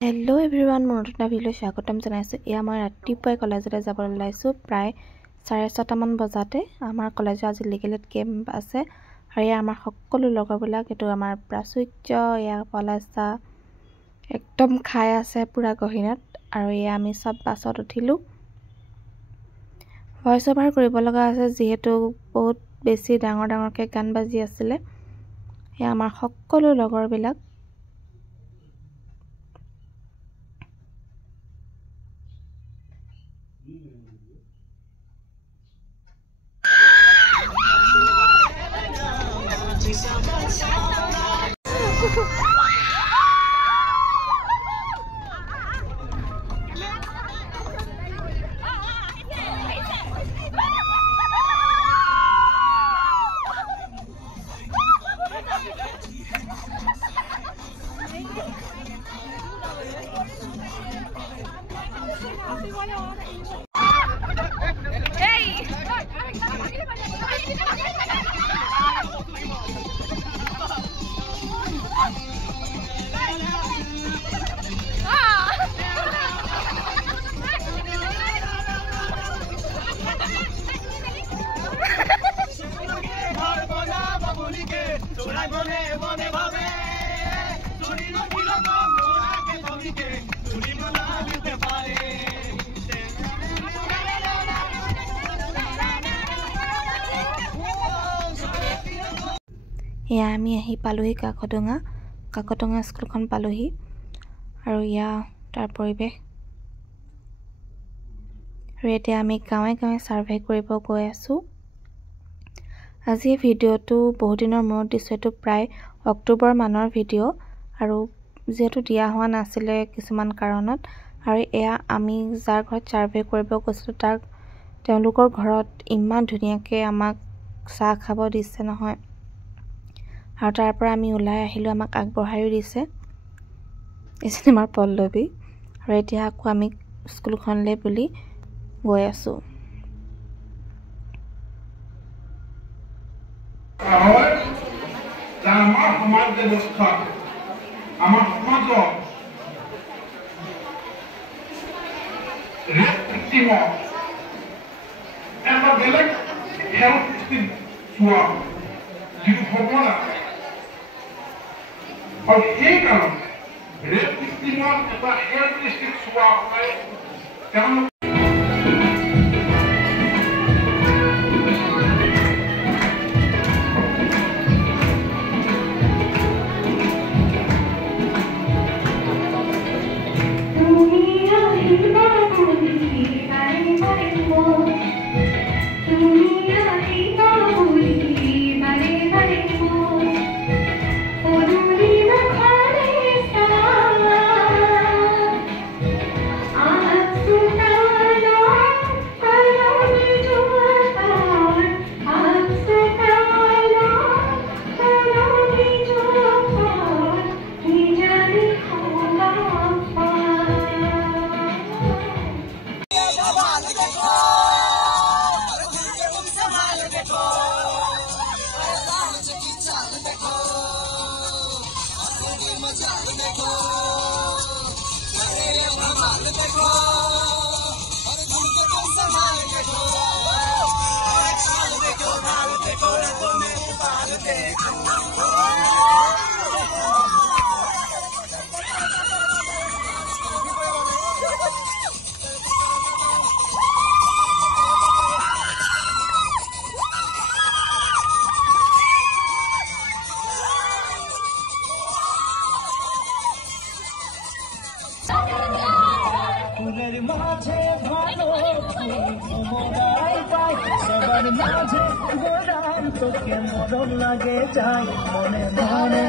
Hello everyone मोर नতুन ভিডিঅ'লৈ স্বাগতম জনাইছো। এয়া মই ৰাতিপুৱাই কলেজলৈ যাবলৈ ওলাইছো প্ৰায় 6:30 মান বজাতে। আমাৰ কলেজত আজি লিগেল এড কেম্প আছে আৰু এয়া আমাৰ সকলো লগৰবিলাক এটো আমাৰ প্ৰাচুৰ্য এয়া পলাছা একদম খাই আছে পুৰা গহিনাত আৰু এয়া আমি সব বাছত উঠিলো। ভয়েস ওভাৰ কৰিব লগা আছে যেহেতু বহুত বেছি ডাঙৰকে গান বাজি আছিল। এয়া আমাৰ সকলো লগৰবিলাক এয়া আমি আহি পালোহি কাকডঙা স্কুলখন পালোহি আৰু ইয়া তাৰ পৰিবেশ আৰু এতিয়া আমি গাঁৱে সাৰ্ভে কৰিব গৈ আছো। আজি এই ভিডিঅ'টো বহুত দিনৰ মূৰত দিছো। এটো প্ৰায় অক্টোবৰ মানৰ ভিডিঅ' আৰু যেহেতু দিয়া হোৱা নাছিলে কিছুমান কাৰণত আৰু এয়া আমি যাৰ ঘৰত সাৰ্ভে কৰিব গৈছিলো তাৰ তেওঁলোকৰ ঘৰত ইমান ধুনীয়াকৈ আমাক চাহ খাব দিছে নহয় আৰু তাৰ পৰা আমি ওলাই আহিলো আমাক আগবঢ়াইও দিছে। এজনী আমাৰ পল্লৱী আৰু এতিয়া আকৌ আমি স্কুলখনলৈ বুলি গৈ আছো। আমাৰ সমাজ ব্যৱস্থা আমাৰ সমাজত ৰেপ ভিক্টিমক এটা বেলেগ হেল্থ চিষ্টেম চোৱা যিটো হ'ব লাগে আৰু সেইকাৰণে ৰেপ ভিক্টিমক এটা হেল্থ চিষ্টেম চোৱা হয় তেওঁলোক মাঝে গোড়াই তোকে মৰণ লাগে যায় মনে মনে